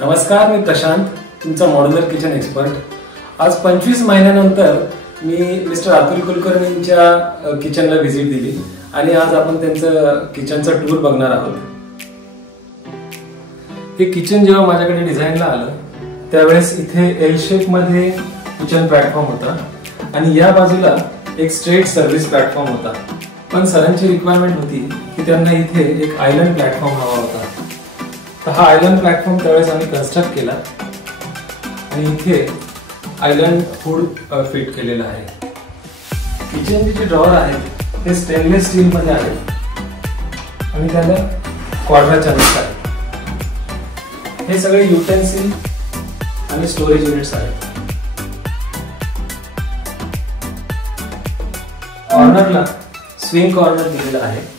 नमस्कार, मी प्रशांत, तुमचा modular kitchen expert. आज 25 महिन्यानंतर मी मिस्टर अतुल कुलकर्णींच्या किचनला व्हिजिट दिली आणि आज आपण त्यांचं किचनचा टूर बघणार आहोत. हे किचन जेव्हा माझ्याकडे डिझाईनला आलं त्यावेळेस इथे एल शेप मध्ये किचन प्लॅटफॉर्म होता आणि या बाजूला एक स्ट्रेट सर्व्हिस प्लॅटफॉर्म होता. पण सरांची रिक्वायरमेंट होती की त्यांना इथे एक आयलंड प्लॅटफॉर्म हवा होता. तर हा आयलंड प्लॅटफॉर्म त्यावेळेस आम्ही कन्स्ट्रक्ट केला आणि इथे आयलंड हुड फिट केलेला आहे. किचनचे जे ड्रॉवर आहेत ते स्टेनलेस स्टील मध्ये आहेत आणि त्याला क्वाड्रा चॅनल्स आहेत. हे सगळे युटेन्सिल आणि स्टोरेज युनिट्स आहेत. कॉर्नरला स्विंग कॉर्नर दिलेला आहे.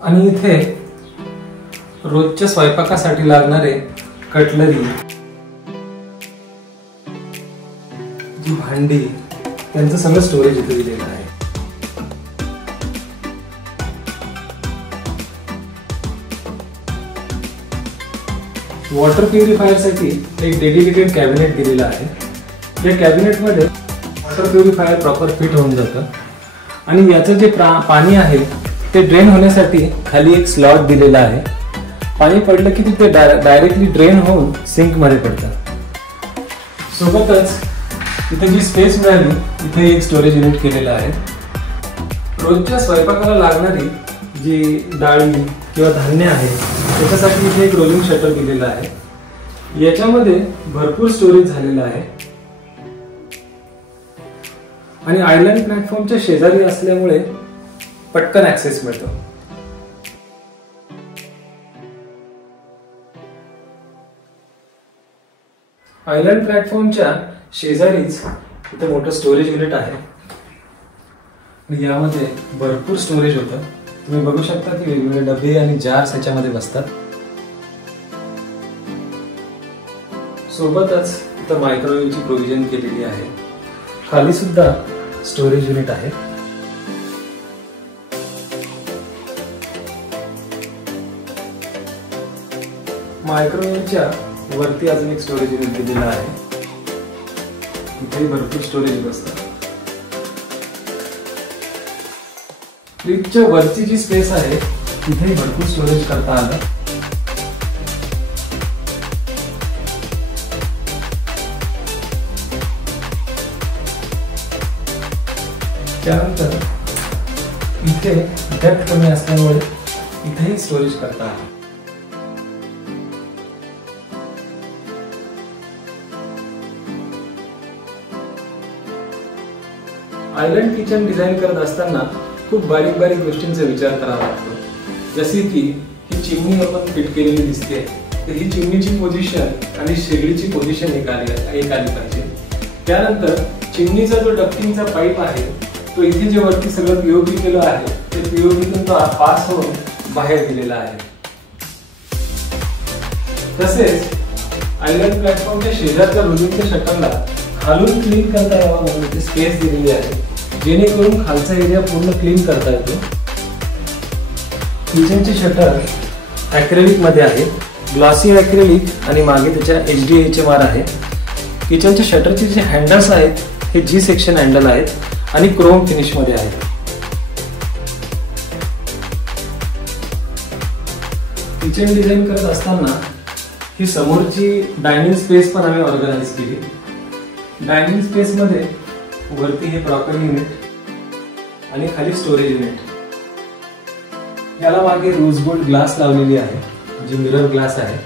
आणि इथे रोजच्या स्वयंपाकासाठी लागणारे कटलरी, जी भांडी, त्यांचं सगळं स्टोरेज इथे दिलेलं आहे. वॉटर प्युरिफायर साठी एक डेडिकेटेड कॅबिनेट दिलेलं आहे. या कॅबिनेट मध्ये वॉटर प्युरिफायर प्रॉपर फिट होऊन जातं आणि याचं जे पाणी आहे ते ड्रेन होण्यासाठी खाली एक स्लॉट दिलेला आहे. पाणी पडलं की ते डायरेक्टली ड्रेन होऊन सिंक मध्ये पडतं. सोबतच इथे जी स्पेस मिळाली इथे एक स्टोरेज युनिट केलेलं आहे. रोजच्या स्वयंपाकाला लागणारी जी डाळी किंवा धान्य आहे त्याच्यासाठी इथे एक रोलिंग शटर दिलेला आहे. याच्यामध्ये भरपूर स्टोरेज झालेलं आहे आणि आयलंड प्लॅटफॉर्मच्या शेजारी असल्यामुळे पटकन ऍक्सेस मिळतो. आयलंड प्लॅटफॉर्मच्या शेजारीच इथे मोठं स्टोरेज युनिट आहे आणि यामध्ये भरपूर स्टोरेज होतं. तुम्ही बघू शकता की वेगवेगळे डबे आणि जार्स याच्यामध्ये बसतात. सोबतच इथं मायक्रोवेव्हची प्रोव्हिजन केलेली आहे. खाली सुद्धा स्टोरेज युनिट आहे. मायक्रोवेव्हच्या वरती अजून एक स्टोरेज युनिट दिलेला आहे. इथे भरपूर स्टोरेज बसतं. फ्रीजच्या वरची जी स्पेस आहे तिथे भरपूर स्टोरेज करता आलं. त्यानंतर इथे डेप्थ कमी असल्यामुळे इथेही स्टोरेज करता आलं. आयलंड किचन डिझाईन करत असताना खूप बारीक बारीक गोष्टींचा विचार करावा लागतो. जसे की ही चिमणी आपण फिट केलेली दिसते तर ही चिमणीची पोझिशन आणि शेगडीची पोझिशन एक आली पाहिजे. त्यानंतर चिमणीचा जो डक्टिंगचा पाईप आहे तो इथे जे वरती सगळं पीओपी केलं आहे ते पीओपीतून तो पास होऊन बाहेर दिलेला आहे. तसेच आयलंड प्लॅटफॉर्मच्या शेजारच्या रोलिंगच्या शटरला खालून क्लीन करता यावा म्हणून इथे स्पेस दिलेली आहे जेणेकरून खालचा एरिया पूर्ण क्लीन करता येतो. किचनचे शटर ॲक्रेलिक मध्ये आहे. ग्लॉसी ॲक्रेलिक आणि मागे त्याच्या HDHMR आहे. किचनच्या शटरचे जे हँडल्स आहेत हे G सेक्शन हँडल आहेत आणि क्रोम फिनिश मध्ये आहेत. किचन डिझाईन करत असताना ही समोरची डायनिंग स्पेस पण आम्ही ऑर्गनाइज केली. डायनिंग स्पेस मध्ये वरती हे ब्रॉकरी युनिट आणि खाली स्टोरेज युनिट. याला मागे रोज गोल्ड ग्लास लावलेली आहे जी मिरर ग्लास आहे.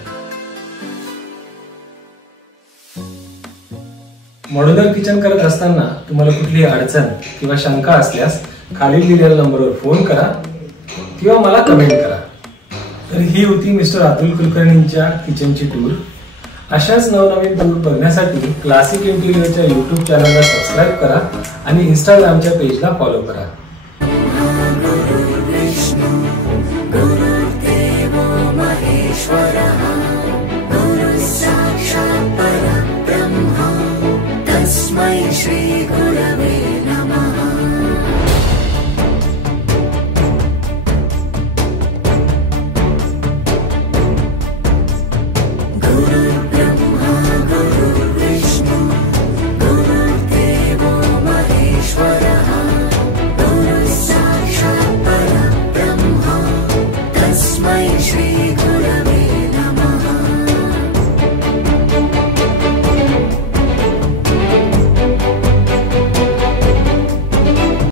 मॉड्युलर किचन करत असताना तुम्हाला कुठलीही अडचण किंवा शंका असल्यास खाली दिलेल्या नंबरवर फोन करा किंवा मला कमेंट करा. तर ही होती मिस्टर अतुल कुलकर्णींच्या किचनची टूर. अशाच नवनवीन टूर बघण्यासाठी क्लासिक इंटिरियरच्या YouTube चॅनलला सबस्क्राईब करा आणि इंस्टाग्रामच्या पेजला फॉलो करा. तस्मै श्री गुरवे नमः. श्री